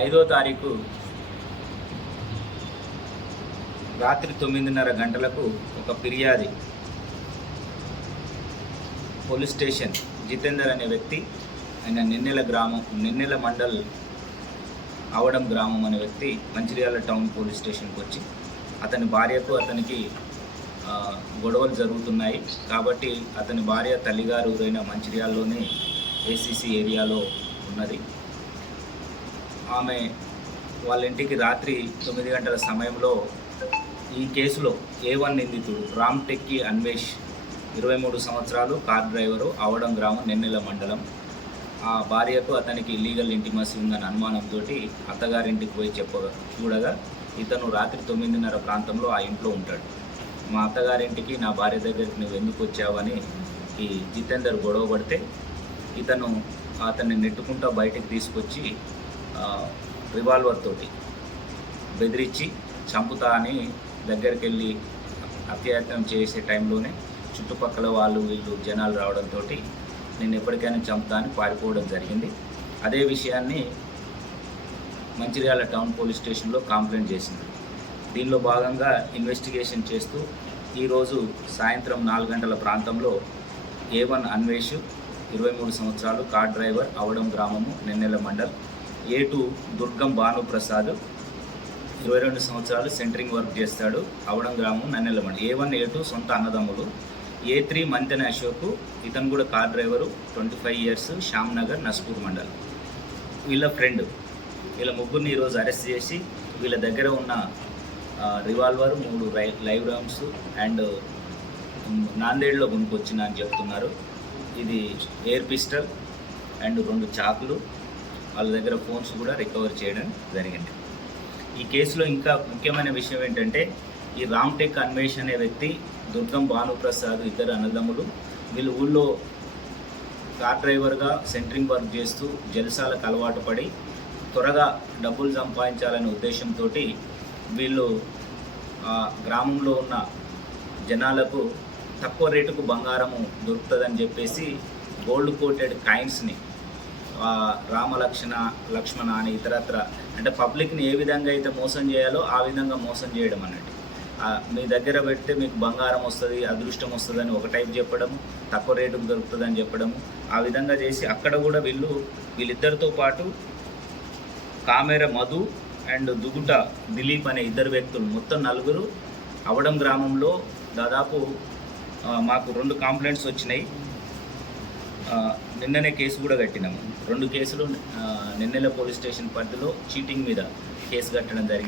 5వ తారీఖు రాత్రి 9:30 గంటలకు ఒక ఫిర్యాది పోలీస్ స్టేషన్ జితేందర్ అనే వ్యక్తి, ఆయన నిన్నెల మండల్ అవడం గ్రామం అనే వ్యక్తి మంచిర్యాల టౌన్ పోలీస్ స్టేషన్కి వచ్చి అతని భార్యకు అతనికి గొడవలు జరుగుతున్నాయి కాబట్టి అతని భార్య తల్లిగారు ఊరైన మంచిర్యాలలోనే ఏసీసీ ఏరియాలో ఉన్నది. ఆమె వాళ్ళ ఇంటికి రాత్రి 9 గంటల సమయంలో ఈ కేసులో A1 నిందితుడు రామ్టెక్కి అన్వేష్ 23 సంవత్సరాలు, కార్ డ్రైవరు, అవడం గ్రామం, నిన్నెల మండలం. ఆ భార్యకు అతనికి ఇల్లీగల్ ఇంటిమసీ ఉందన్న అనుమానంతో అత్తగారింటికి పోయి చూడగా ఇతను రాత్రి 9:30 ప్రాంతంలో ఆ ఇంట్లో ఉంటాడు. మా అత్తగారింటికి నా భార్య దగ్గరికి నువ్వు ఎందుకు వచ్చావని ఈ జితేందర్ గొడవ పడితే అతన్ని నెట్టుకుంటూ బయటికి తీసుకొచ్చి రివాల్వర్ తోటి బెదిరించి చంపుతా అని దగ్గరికి వెళ్ళి అత్యాయత్నం చేసే టైంలోనే చుట్టుపక్కల వీళ్ళు జనాలు రావడంతో నేను ఎప్పటికైనా చంపుతా అని పారిపోవడం జరిగింది. అదే విషయాన్ని మంచిర్యాల టౌన్ పోలీస్ స్టేషన్లో కంప్లైంట్ చేసింది. దీనిలో భాగంగా ఇన్వెస్టిగేషన్ చేస్తూ ఈరోజు సాయంత్రం 4 గంటల ప్రాంతంలో A1 అన్వేష్ 23 సంవత్సరాలు, కార్ డ్రైవర్, అవడం గ్రామము, నిన్నెల మండల్. A2 దుర్గం భానుప్రసాద్ 22 సంవత్సరాలు, సెంటరింగ్ వర్క్ చేస్తాడు, అవడం గ్రామం, నిన్నెల మండల్. A1 A2 సొంత అన్నదమ్ములు. A3 మంతెన అశోక్, ఇతను కూడా car driver, 25 years, Shyam Nagar, Naspur mandal. వీళ్ళ ఫ్రెండ్. వీళ్ళ ముగ్గురిని ఈరోజు అరెస్ట్ చేసి వీళ్ళ దగ్గర ఉన్న రివాల్వర్, 3 లైవ్ రౌండ్స్ అండ్ నాందేడ్లో కొనుక్కొచ్చిన అని చెప్తున్నారు. ఇది ఎయిర్ పిస్టల్ అండ్ 2 చాకులు, వాళ్ళ దగ్గర ఫోన్స్ కూడా రికవర్ చేయడం జరిగింది. ఈ కేసులో ఇంకా ముఖ్యమైన విషయం ఏంటంటే ఈ రామ్టెక్ అన్వేష్ అనే వ్యక్తి, దుర్గం భానుప్రసాద్ ఇద్దరు అన్నదమ్ములు. వీళ్ళు ఊళ్ళో కార్ డ్రైవర్గా సెంటరింగ్ వర్క్ చేస్తూ జలసాలకు అలవాటు పడి త్వరగా డబ్బులు సంపాదించాలనే ఉద్దేశంతో వీళ్ళు గ్రామంలో ఉన్న జనాలకు తక్కువ రేటుకు బంగారము దొరుకుతుందని చెప్పేసి గోల్డ్ కోటెడ్ కాయిన్స్ని లక్ష్మణ అని ఇతరత్ర అంటే పబ్లిక్ని ఏ విధంగా అయితే మోసం చేయాలో ఆ విధంగా మోసం చేయడం అన్నట్టు. మీ దగ్గర పెడితే మీకు బంగారం వస్తుంది, అదృష్టం వస్తుందని ఒక టైప్ చెప్పడము, తక్కువ రేటుకు దొరుకుతుందని చెప్పడము, ఆ విధంగా చేసి అక్కడ కూడా వీళ్ళిద్దరితో పాటు కామెర మధు అండ్ దుగుట దిలీప్ అనే 2 వ్యక్తులు, మొత్తం 4 అవడం గ్రామంలో దాదాపు మాకు 2 కంప్లైంట్స్ వచ్చినాయి. నిన్ననే కేసు కూడా కట్టినాము. 2 కేసులు నిన్నెల పోలీస్ స్టేషన్ పరిధిలో చీటింగ్ మీద కేసు కట్టడం జరిగింది.